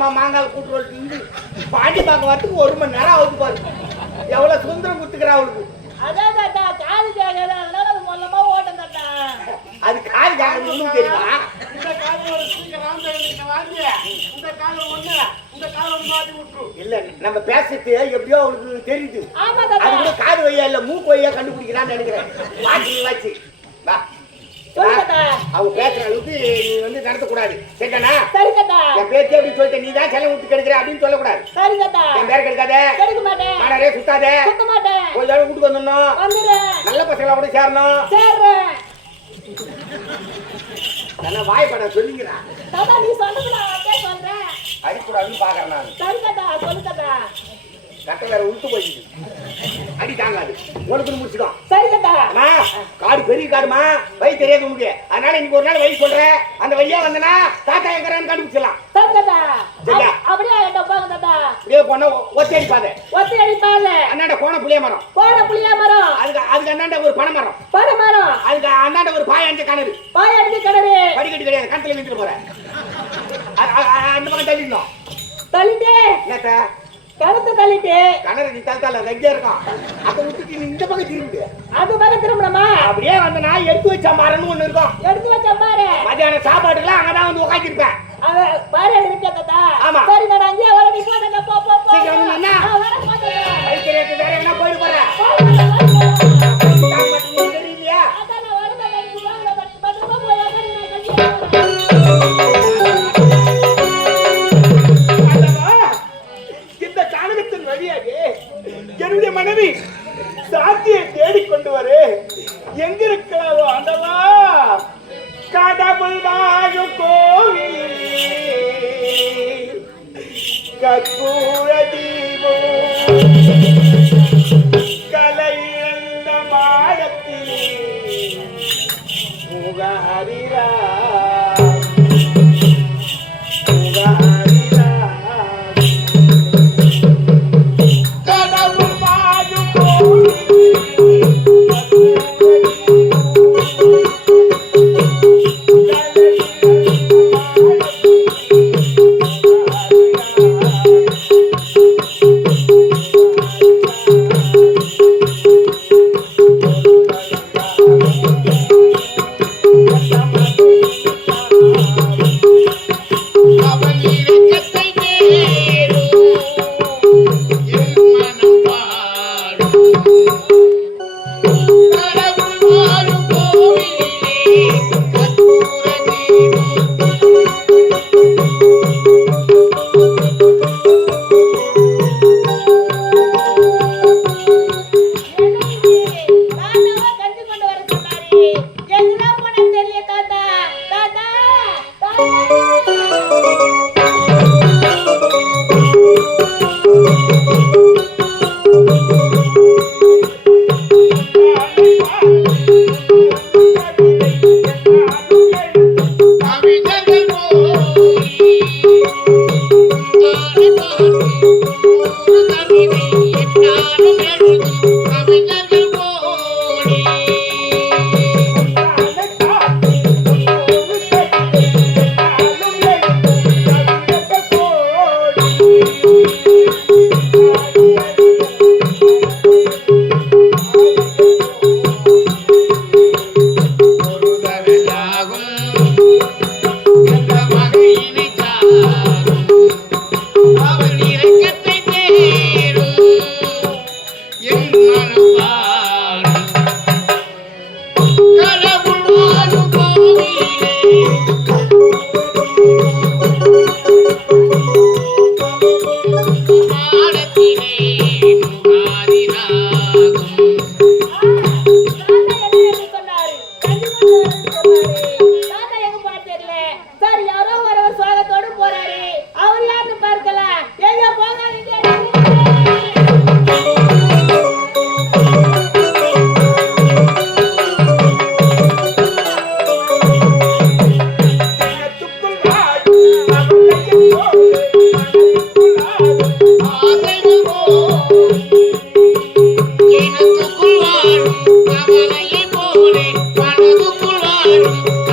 அம்மா மாங்காய் கூட்டு பாண்டி பார்க்க வரத்துக்கு 1 மணி நேரம் ஆகுது பாரு. எவ்வளவு சுந்தரம் குத்துக்கிறா அவளுக்கு. அதான் தாத்தா காது கேட்கல, அதனால அது மொல்லமா ஓட்டம் தாத்தா. அது காது கேட்கணும் தெரியுமா? இந்த காது ஒரு சீக்கிரம் வாங்கி இந்த காலை ஒண்ணு இந்த காலை ஒண்ணு மாட்டி விட்டுரு. இல்ல நம்ம பேசுறது எப்படியோ அவளுக்கு தெரியுது. ஆமா தாத்தா. அது கூட காது வழியா இல்ல மூக்கு வழியா கண்டுபிடிக்கிறான்னு நினைக்கிறேன். வாட்சி வா. அவங்க பேசுற அளவுக்கு நீ வந்து நடத்தக்கூடாது. சரிதானா? சரி தாத்தா. என் பேத்தி அப்படின்னு சொல்லிட்டு நீ தான் செல்லம் விட்டு கெடுக்கிற அப்படின்னு சொல்லக்கூடாது. சரி தாத்தா. என் பேரை கெடுக்காத. கெடுக்க மாட்டேன். மானரே சுத்தாத. சுத்த மாட்டேன். கொஞ்ச நாள் வீட்டுக்கு வந்துடணும். வந்துடுறேன். நல்ல பசங்களா கூட சேரணும். சேர்றேன். நல்லா வாய்ப்பட சொல்லிக்கிறான். தாத்தா நீ சொன்னது நான் அப்படியே சொல்றேன். அடிக்கூடாதுன்னு பாக்குறேன் நான். சரி தாத்தா சொல்லு தாத்தா. கட்ட வேற உளுத்து போயிடுது. அடி தாங்காது. உனக்கு முடிச்சுடும். சரி தாத்தா. அம்மா காடு பெரிய காடுமா, வழி தெரியாது உனக்கு. அதனால இன்னைக்கு ஒரு நாள் வழி சொல்றேன். அந்த வழியா வந்தனா தாத்தா எங்கறான்னு கண்டுபிடிச்சலாம். சரி தாத்தா. சரியா? அப்படியே ஆயிட்ட போங்க தாத்தா. அப்படியே போனா ஒத்தி அடிப்பாத. ஒத்தி அடிப்பாத. அண்ணாண்ட கோண புளிய மரம். கோண புளிய மரம். அதுக்கு அண்ணாண்ட ஒரு பனை மரம். பனை மரம். அதுக்கு அண்ணாண்ட ஒரு பாயாண்ட கிணறு. பாயாண்ட கிணறு. படிக்கட்டு கிடையாது, கணத்துல விந்துட்டு போற. அந்த பக்கம் தள்ளிடணும். தள்ளிட்டே. என்னத்த? கணத்தை தள்ளிட்டு. கிணறு நீ தள்ளால ரெட்டியா இருக்கும். அதை விட்டுட்டு இந்த பக்கம் திரும்பிடு. அது பக்கம் திரும்பணுமா? அப்படியே வந்து நான் எடுத்து வச்ச மரம்னு ஒண்ணு இருக்கும். எடுத்து வச்ச பாரு. மத்தியான சாப்பாடுலாம் அங்கதான் வந்து உட்காந்துருப்பேன். அது பாரு எடுத்து தாத்தா. ஆமா. சரி நான் அங்கேயே வர நீ போதங்க போ போ போ. சீக்கிரம் வந்து என்ன? வர போதங்க. ஐக்கிரேட்டு வேற என்ன போயிடு போற? தெரியலையா? அதான் நான் வரத நீ வாங்க பத்திரமா போய் நான் இந்த கானகத்தின் வழியாக என்னுடைய மனைவி சாத்தியை தேடிக்கொண்டு வரு. எங்க இருக்கிறாரோ ஆண்டவா, கடவுள் வாழும் கோவில் கற்பூர தீபம் கலை இழந்த மாடத்தில் முகஹரிரா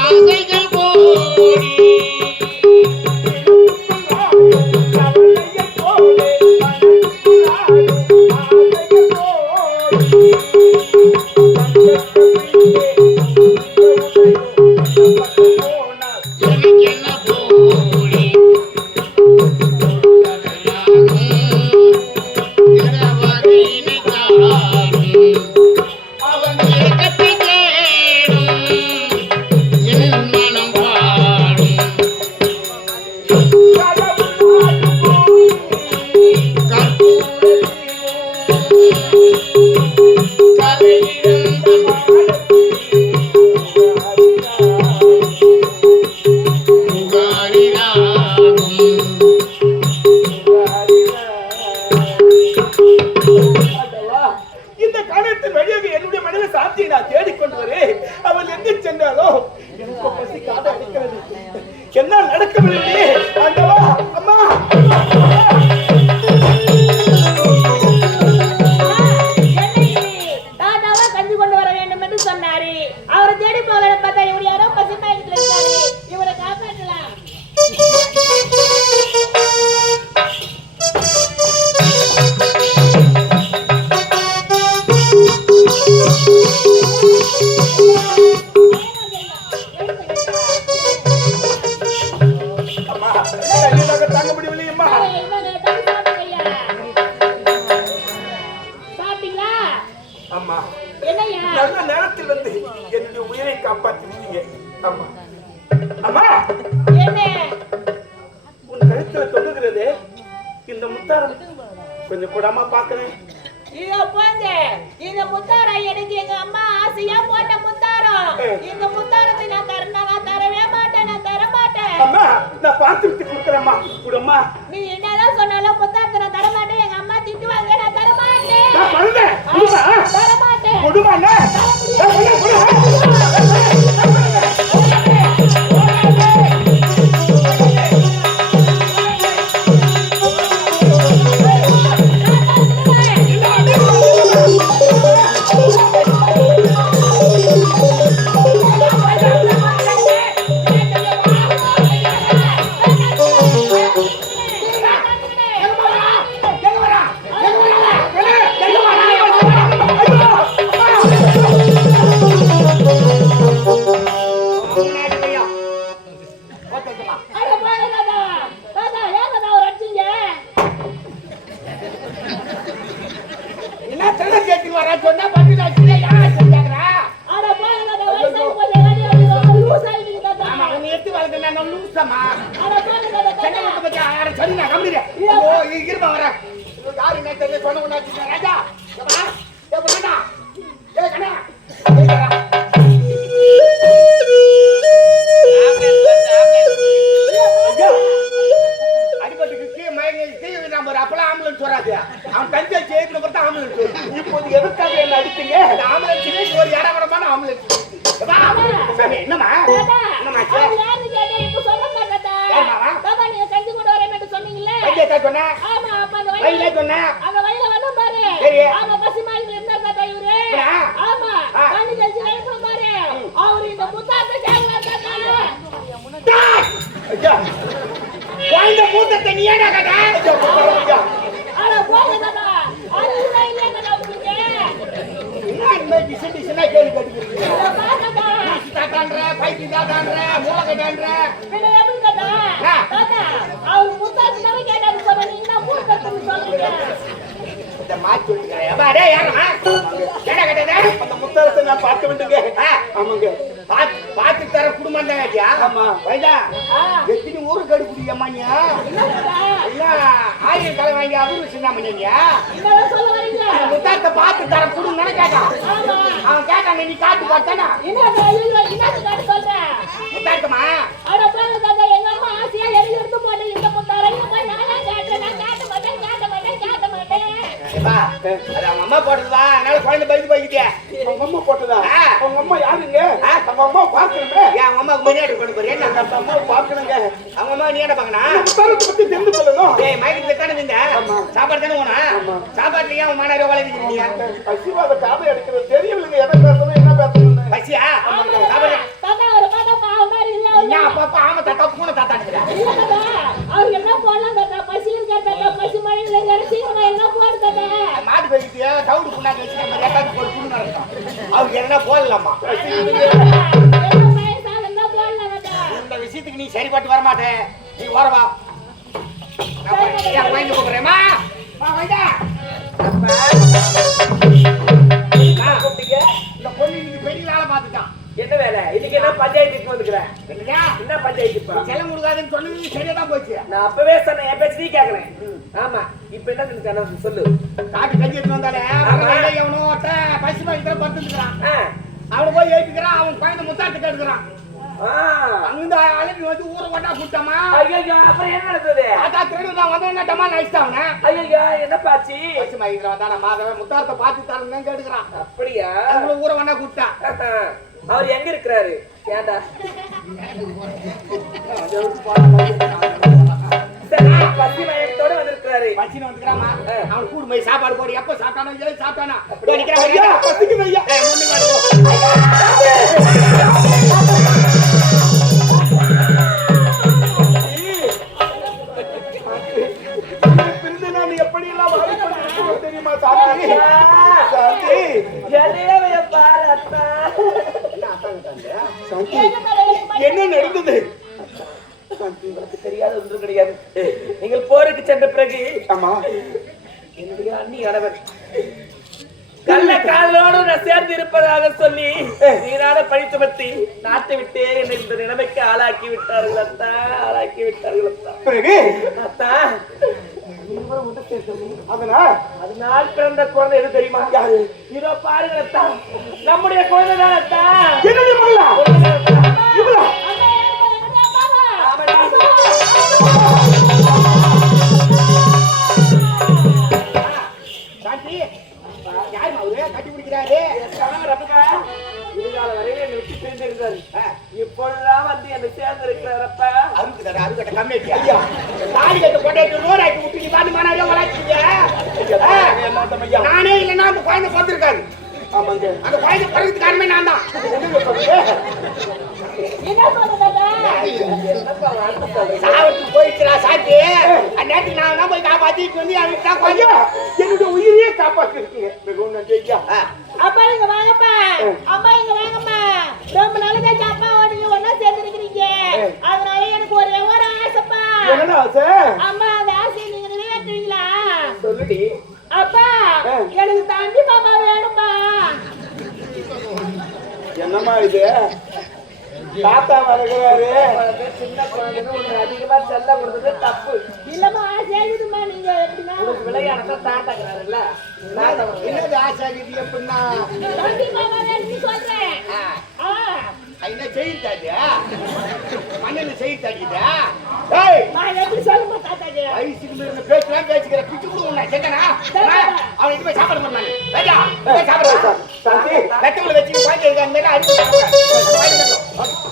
ஆசைகள் போடி எனக்கு பசி காதை அடிக்கிறது. என்ன நடக்கவில்லை? ஆண்டவா, அம்மா தாத்தாவா கஞ்சி கொண்டு வர வேண்டும் என்று சொன்னாரு. அவரை தேடி போக பார்த்தா இவர் யாரோ பசிமாயிட்டு இருக்காரு. இவரை காப்பாற்றலாம். தாங்க முடியவில்லையம்மா. சாப்பிட்டீங்களா? அம்மா, என்னையா நல்ல நேரத்தில் வந்து என்னுடைய உயிரை காப்பாற்றினீங்க. அம்மா, அம்மா, என்ன உன் கழுத்துல தொங்குகிறது இந்த முத்தாரம். கொஞ்சம் கூடாம பாக்குறேன். இதோ போங்க. இந்த முத்தாரம் எனக்கு எங்க அம்மா ஆசையா போட்ட முத்தாரம். இந்த முத்தாரத்தை நான் தரவே மாட்டேன். நான் தர மாட்டேன். அம்மா, நான் பார்த்து விட்டு கொடுக்குறேம்மா. கூடம்மா, நீ என்னதான் சொன்னாலும் முத்தாரத்தை நான் தர மாட்டேன். எங்க அம்மா திட்டுவாங்க. நான் தர மாட்டேன். நான் பழுதேன். கொடுமா, தர மாட்டேன். கொடுமா. அவன் தஞ்சை ஜெயிக்கணும் பார்த்தா ஆம்புலன்ஸ். இப்போது எதுக்காக என்ன அடித்தீங்க? ஆம்புலன்ஸ் ஒரு இடவரமான ஆம்புலன்ஸ். என்னமா என்னமா சொன்னேன். அந்த வயல வந்து பாரு. ஆமா பசிமாயில இருந்தா தாத்தா இவரு. ஆமா தண்ணி தெளிச்சு வைக்கணும் பாரு. அவரு இந்த முத்தாத்தை கேக்குறாரு தாத்தா. ஐயா வாங்க மூத்தத்தை நீ ஏடா கதா? அட போங்க தாத்தா. அதுதான் இல்ல தாத்தா உங்களுக்கு. என்ன இந்த டிசைனா கேள்வி கேட்டுக்கிறீங்க? தாத்தா தாத்தான்ற பைத்தி தாத்தான்ற மூலகடான்ற பின்ன எப்படி தாத்தா? தாத்தா அவரு முத்தாத்தை தான் கேட்டாரு சொன்னா நீங்க என்ன மூத்தத்தை சொல்றீங்க? இந்த மாத்தி சொல்லுங்க. அப்பா டேய் யாரா? கேடா கேட்டதே? அந்த முத்தாரத்தை நான் பார்க்க வேண்டுங்க. ஆமாங்க. பாத்து தர குடும்பம் தான் ஐயா. ஆமா. வைதா எத்தனை ஊரு கடு குடியம்மா நீ? இல்ல ஆயிரம் கலை வாங்கி அவரு சின்ன மணியா? என்ன சொல்ல வரீங்க? முத்தாரத்தை பாத்து தர குடும்பம் கேட்டான். ஆமா. அவன் கேட்டான் நீ காட்டு பார்த்தானா? என்ன காட்டு சொல்ற? முத்தாரத்தமா? அட போங்க தாத்தா எங்க அம்மா ஆசையா எடுத்து போட்டு இந்த முத்தாரையும் போய் நானே காட்டுறேன். நான் காட்ட மாட்டேன். அது அவங்க அம்மா போட்டதுவா, அதனால குழந்தை பயந்து போய்கிட்டே. அவங்க அம்மா போட்டதா? அவங்க அம்மா யாருங்க? அவங்க அம்மா பார்க்கணுமே. ஏன் அவங்க அம்மாவுக்கு மரியாதை கொண்டு போறேன்? என்ன அந்த அம்மா பார்க்கணுங்க. அவங்க அம்மா நீ என்ன பார்க்கணும்? முத்தாரத்தை பத்தி தெரிந்து கொள்ளணும். ஏய் மயக்கத்துல தானே நின்ற சாப்பாடு தானே போனா சாப்பாட்டுல ஏன் மாணவ வளர்ந்துக்கிறீங்க? பசிவாத காதை அடிக்கிறது தெரியவில்லைங்க. எதை பேசணும் என்ன பேசணும்? பசியா? சாப்பாடு தாத்தா ஒரு பாத்தா பாவ மாதிரி இல்ல. ஏன் அப்பப்ப ஆம தாத்தா பூனை தாத்தா இருக்கிறா? இல்ல தாத்தா அவர் என்ன போடலாம் தாத்தா? பசியில் கேட்டா பசி மழையில சீக்கிரமா என்ன போடு தாத்தா? மாட்டு போய்கிட்டு தவுடு புண்ணாக்கு வச்சு நம்ம ரெக்கார்டு போட்டு புண்ணு நடக்கும். அவருக்கு என்ன போடலாமா? இந்த விஷயத்துக்கு நீ சரிப்பட்டு வரமாட்டே. நீ வரவா வாங்கி போக்குறேம்மா வாங்கடா. இந்த பொண்ணு இன்னைக்கு பெரிய வேலை பார்த்துட்டான். என்ன வேலை? இன்னைக்கு என்ன பஞ்சாயத்துக்கு வந்துக்கிறேன்? என்ன பஞ்சாயத்து? செல்லம் கொடுக்காதுன்னு சொன்னது சரியாதான் போச்சு. நான் அப்பவே சொன்னேன், என் பேச்சு நீ கேட்கறேன். ஆமா, இப்ப என்ன நினைச்சா சொல்லு. காட்டு கஞ்சி எடுத்து வந்தாலே எவனோ பசி வாங்கிட்டு படுத்துக்கிறான். அவனை போய் ஏற்றிக்கிறான். அவன் குழந்தை முத்தாத்துக்கு எடுக்கிறான். அங்கிருந்து அழைப்பி வந்து ஊரை கொண்டா கூட்டமா. அப்புறம் என்ன நடந்தது? தாத்தா திருடு நான் வந்து என்ன டமா நடிச்சிட்டாங்க. ஐயா என்ன பாச்சு? பசி வாங்கிட்டு வந்தான மாதவன் முத்தாரத்தை பார்த்து தரணும் கேட்டுக்கிறான். அப்படியா? அவங்கள ஊரை கொண்டா கூட்டான். அவர் எங்க இருக்கிறாரு? ஏண்டா சரி, பசி மயக்கத்தோட வந்திருக்கிறாரு. பசின்னு வந்துக்கிறாமா அவன் கூடு போய் சாப்பாடு போடு எப்ப சாப்பிட்டானோ ஏன் சாப்பிட்டானா பசிக்கு ஐயா எப்படி எல்லாம் தெரியுமா சாந்தி சாந்தி என்ன நடந்தது? உங்களுக்கு தெரியாத ஒன்றும் கிடையாது. நீங்கள் போருக்கு சென்ற பிறகு ஆமா என்னுடைய அண்ணி கணவர் கள்ள காதலோடு நான் சேர்ந்து இருப்பதாக சொல்லி நீராட பழி சுமத்தி நாட்டை விட்டே என்னை இந்த நிலைமைக்கு ஆளாக்கி விட்டார்கள் அத்தா, ஆளாக்கி விட்டார்கள் அத்தா. பிறகு அத்தா, அதனால் பிறந்த குழந்தை எது தெரியுமா? யாரு? இதோ பாருங்க அத்தா, நம்முடைய குழந்தை தான் அத்தா. என்னுடைய மகளா? இவளா? சாந்தி யார் அவரு கட்டி பிடிக்கிறாரு? இதுகால வரையில என்னை விட்டு பிரிந்திருந்தாரு. இப்பொழுதுதான் வந்து என்னை சேர்ந்து இருக்கிறப்ப அருக்கு தர அருகட்ட கம்மியா ஐயா தாலி கட்ட கொண்டாடி நோராக்கி விட்டு நீ பாட்டு மானாடியா வளர்த்தீங்க. நானே இல்லைன்னா அந்த குழந்தை பார்த்துருக்காரு. ஆமாங்க அந்த குழந்தை பிறகு காரணமே நான் தான். என்ன சொல்றதா? சாவத்துக்கு போயிடுச்சுடா சாந்தி. அந்நேரத்துக்கு நான் தான் போய் காப்பாத்திட்டு வந்து அவனுக்கு கொஞ்சம் என்னுடைய உயிரையே காப்பாத்தி இருக்கீங்க. மிகவும் நன்றி ஐயா. அப்பா இங்க வாங்கப்பா, அம்மா இங்க வாங்கம்மா. ரொம்ப நாளைக்கு அப்பா நீங்க ஒண்ணா சேர்ந்துருக்கீங்க. அதனால எனக்கு ஒரே ஒரு ஆசைப்பா. என்ன ஆசை? அம்மா அந்த ஆசையை நீங்க நிறைவேற்றுவீங்களா? சொல்லுடி. அப்பா எனக்கு தம்பி மாமா வேணும்பா. என்னம்மா இது? தாத்தா வருகிறாரு. சின்ன குழந்தைங்க உனக்கு அதிகமா செல்ல கொடுத்தது தப்பு. இல்லம்மா ஆசையாகுதுமா. நீங்க எப்படின்னா உனக்கு விளையாடுறத தாத்தாக்குறாருல்ல. என்னது ஆசை இது எப்படின்னா தம்பி மாமா வேணும்னு சொல்றேன். என்ன செய்தாது மண்ணில் செய்தாக்கிட்டா? ஏய் நான் எப்படி சொல்லுமா தாத்தாக்கு? ஐசிக்கு இருந்த பேச்சுலாம் பேசிக்கிற பிச்சு கூட உன்னை செட்டனா அவனுக்கு போய் சாப்பாடு பண்ணாங்க. ராஜா போய் சாப்பிடு சாந்தி வெட்டங்களை வச்சு குழந்தை இருக்காங்க அடிச்சு